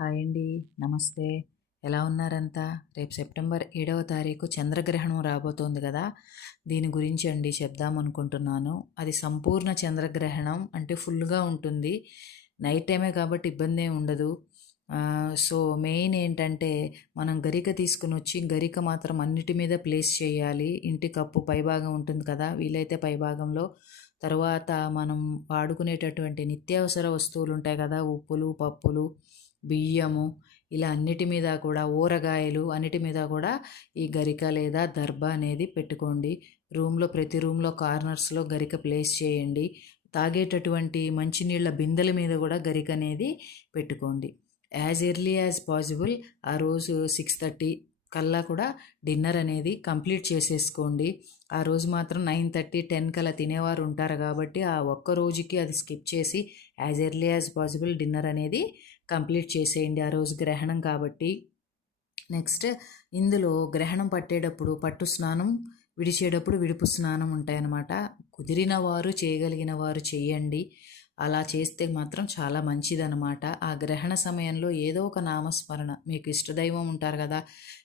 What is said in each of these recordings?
Hi అండి. నమస్తే. ఎలా ఉన్నారంతా? రేపు సెప్టెంబర్ ఏడవ తారీఖు చంద్రగ్రహణం రాబోతోంది కదా. దీని గురించి అండి చెప్దాం అనుకుంటున్నాను. అది సంపూర్ణ చంద్రగ్రహణం అంటే ఫుల్గా ఉంటుంది. నైట్ టైమే కాబట్టి ఇబ్బంది ఉండదు. సో మెయిన్ ఏంటంటే మనం గరిక తీసుకుని వచ్చి గరిక మాత్రం అన్నిటి మీద ప్లేస్ చేయాలి. ఇంటి కప్పు పైభాగం ఉంటుంది కదా. వీలైతే పైభాగంలో. తర్వాత మనం వాడుకునేటటువంటి నిత్యావసర వస్తువులు ఉంటాయి కదా. ఉప్పులు పప్పులు బియ్యము ఇలా అన్నిటి మీద కూడా ఊరగాయలు అన్నిటి మీద కూడా ఈ గరిక లేదా దర్భ అనేది పెట్టుకోండి. రూమ్లో ప్రతి రూమ్లో కార్నర్స్లో గరిక ప్లేస్ చేయండి. తాగేటటువంటి మంచినీళ్ళ బిందెల మీద కూడా గరిక అనేది పెట్టుకోండి. యాజ్ ఎర్లీ యాజ్ పాసిబుల్ ఆ రోజు సిక్స్ థర్టీ కల్లా కూడా డిన్నర్ అనేది కంప్లీట్ చేసేసుకోండి. ఆ రోజు మాత్రం నైన్ థర్టీ టెన్ కల్లా తినేవారు ఉంటారు కాబట్టి ఆ ఒక్క రోజుకి అది స్కిప్ చేసి as early as possible dinner అనేది కంప్లీట్ చేసేయండి ఆ రోజు గ్రహణం కాబట్టి. నెక్స్ట్ ఇందులో గ్రహణం పట్టేటప్పుడు పట్టు స్నానం విడిచేటప్పుడు విడుపు స్నానం ఉంటాయన్నమాట. కుదిరిన వారు చేయగలిగిన వారు చేయండి. అలా చేస్తే మాత్రం చాలా మంచిదనమాట ఆ గ్రహణ సమయంలో ఏదో ఒక నామస్మరణ. మీకు ఇష్టదైవం ఉంటారు కదా.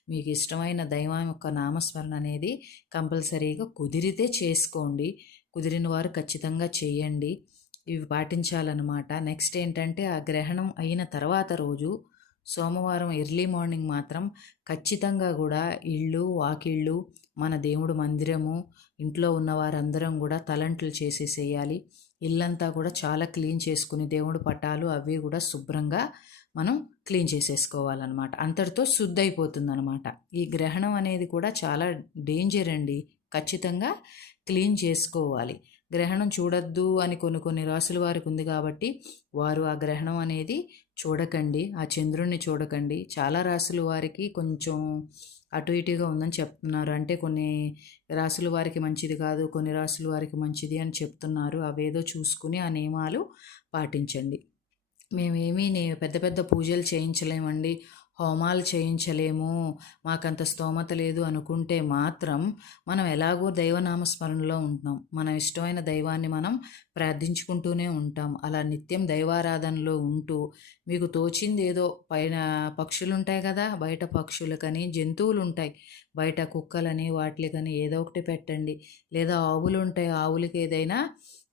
మీకు ఇష్టమైన దైవం యొక్క నామస్మరణ అనేది కంపల్సరీగా కుదిరితే చేసుకోండి. కుదిరిన వారు ఖచ్చితంగా చేయండి. ఇవి పాటించాలన్నమాట. నెక్స్ట్ ఏంటంటే ఆ గ్రహణం అయిన తర్వాత రోజు సోమవారం ఎర్లీ మార్నింగ్ మాత్రం ఖచ్చితంగా కూడా ఇళ్ళు వాకిళ్ళు మన దేవుడు మందిరము ఇంట్లో ఉన్న వారందరం కూడా తలంట్లు చేసేసేయాలి. ఇల్లంతా కూడా చాలా క్లీన్ చేసుకుని దేవుడు పటాలు అవి కూడా శుభ్రంగా మనం క్లీన్ చేసేసుకోవాలన్నమాట. అంతటితో శుద్ధి అయిపోతుందన్నమాట ఈ గ్రహణం అనేది కూడా చాలా డేంజర్ అండి. ఖచ్చితంగా క్లీన్ చేసుకోవాలి. గ్రహణం చూడొద్దు అని కొన్ని కొన్ని రాసుల వారికి ఉంది కాబట్టి వారు ఆ గ్రహణం అనేది చూడకండి ఆ చంద్రుణ్ణి చూడకండి. చాలా రాసుల వారికి కొంచెం అటు ఇటుగా ఉందని చెప్తున్నారు. అంటే కొన్ని రాసుల వారికి మంచిది కాదు కొన్ని రాసుల వారికి మంచిది అని చెప్తున్నారు. అవేదో చూసుకుని ఆ నియమాలు పాటించండి. మేమేమీ పెద్ద పెద్ద పూజలు చేయించలేమండి. హోమాలు చేయించలేము మాకంత స్తోమత లేదు అనుకుంటే మాత్రం మనం ఎలాగో దైవనామస్మరణలో ఉంటున్నాం. మన ఇష్టమైన దైవాన్ని మనం ప్రార్థించుకుంటూనే ఉంటాం. అలా నిత్యం దైవారాధనలో ఉంటూ మీకు తోచింది ఏదో పైన పక్షులు ఉంటాయి కదా బయట పక్షులకని జంతువులు ఉంటాయి బయట కుక్కలని వాటికని ఏదో ఒకటి పెట్టండి. లేదా ఆవులు ఉంటాయి ఆవులకి ఏదైనా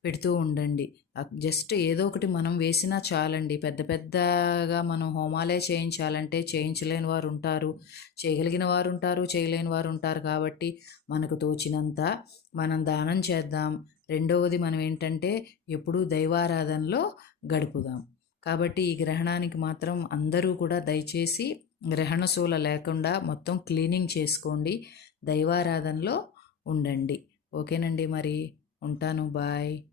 పెడుతూ ఉండండి. జస్ట్ ఏదో ఒకటి మనం వేసినా చాలండి. పెద్ద పెద్దగా మనం హోమాలే చేయించాలంటే చేయించలేని వారు ఉంటారు. చేయగలిగిన వారు ఉంటారు చేయలేని వారు ఉంటారు కాబట్టి మనకు తోచినంత మనం దానం చేద్దాం. రెండవది మనం ఏంటంటే ఎప్పుడూ దైవారాధనలో గడుపుదాం. కాబట్టి ఈ గ్రహణానికి మాత్రం అందరూ కూడా దయచేసి గ్రహణశూల లేకుండా మొత్తం క్లీనింగ్ చేసుకోండి. దైవారాధనలో ఉండండి. ఓకేనండి మరి. ఉంటాను. బాయ్.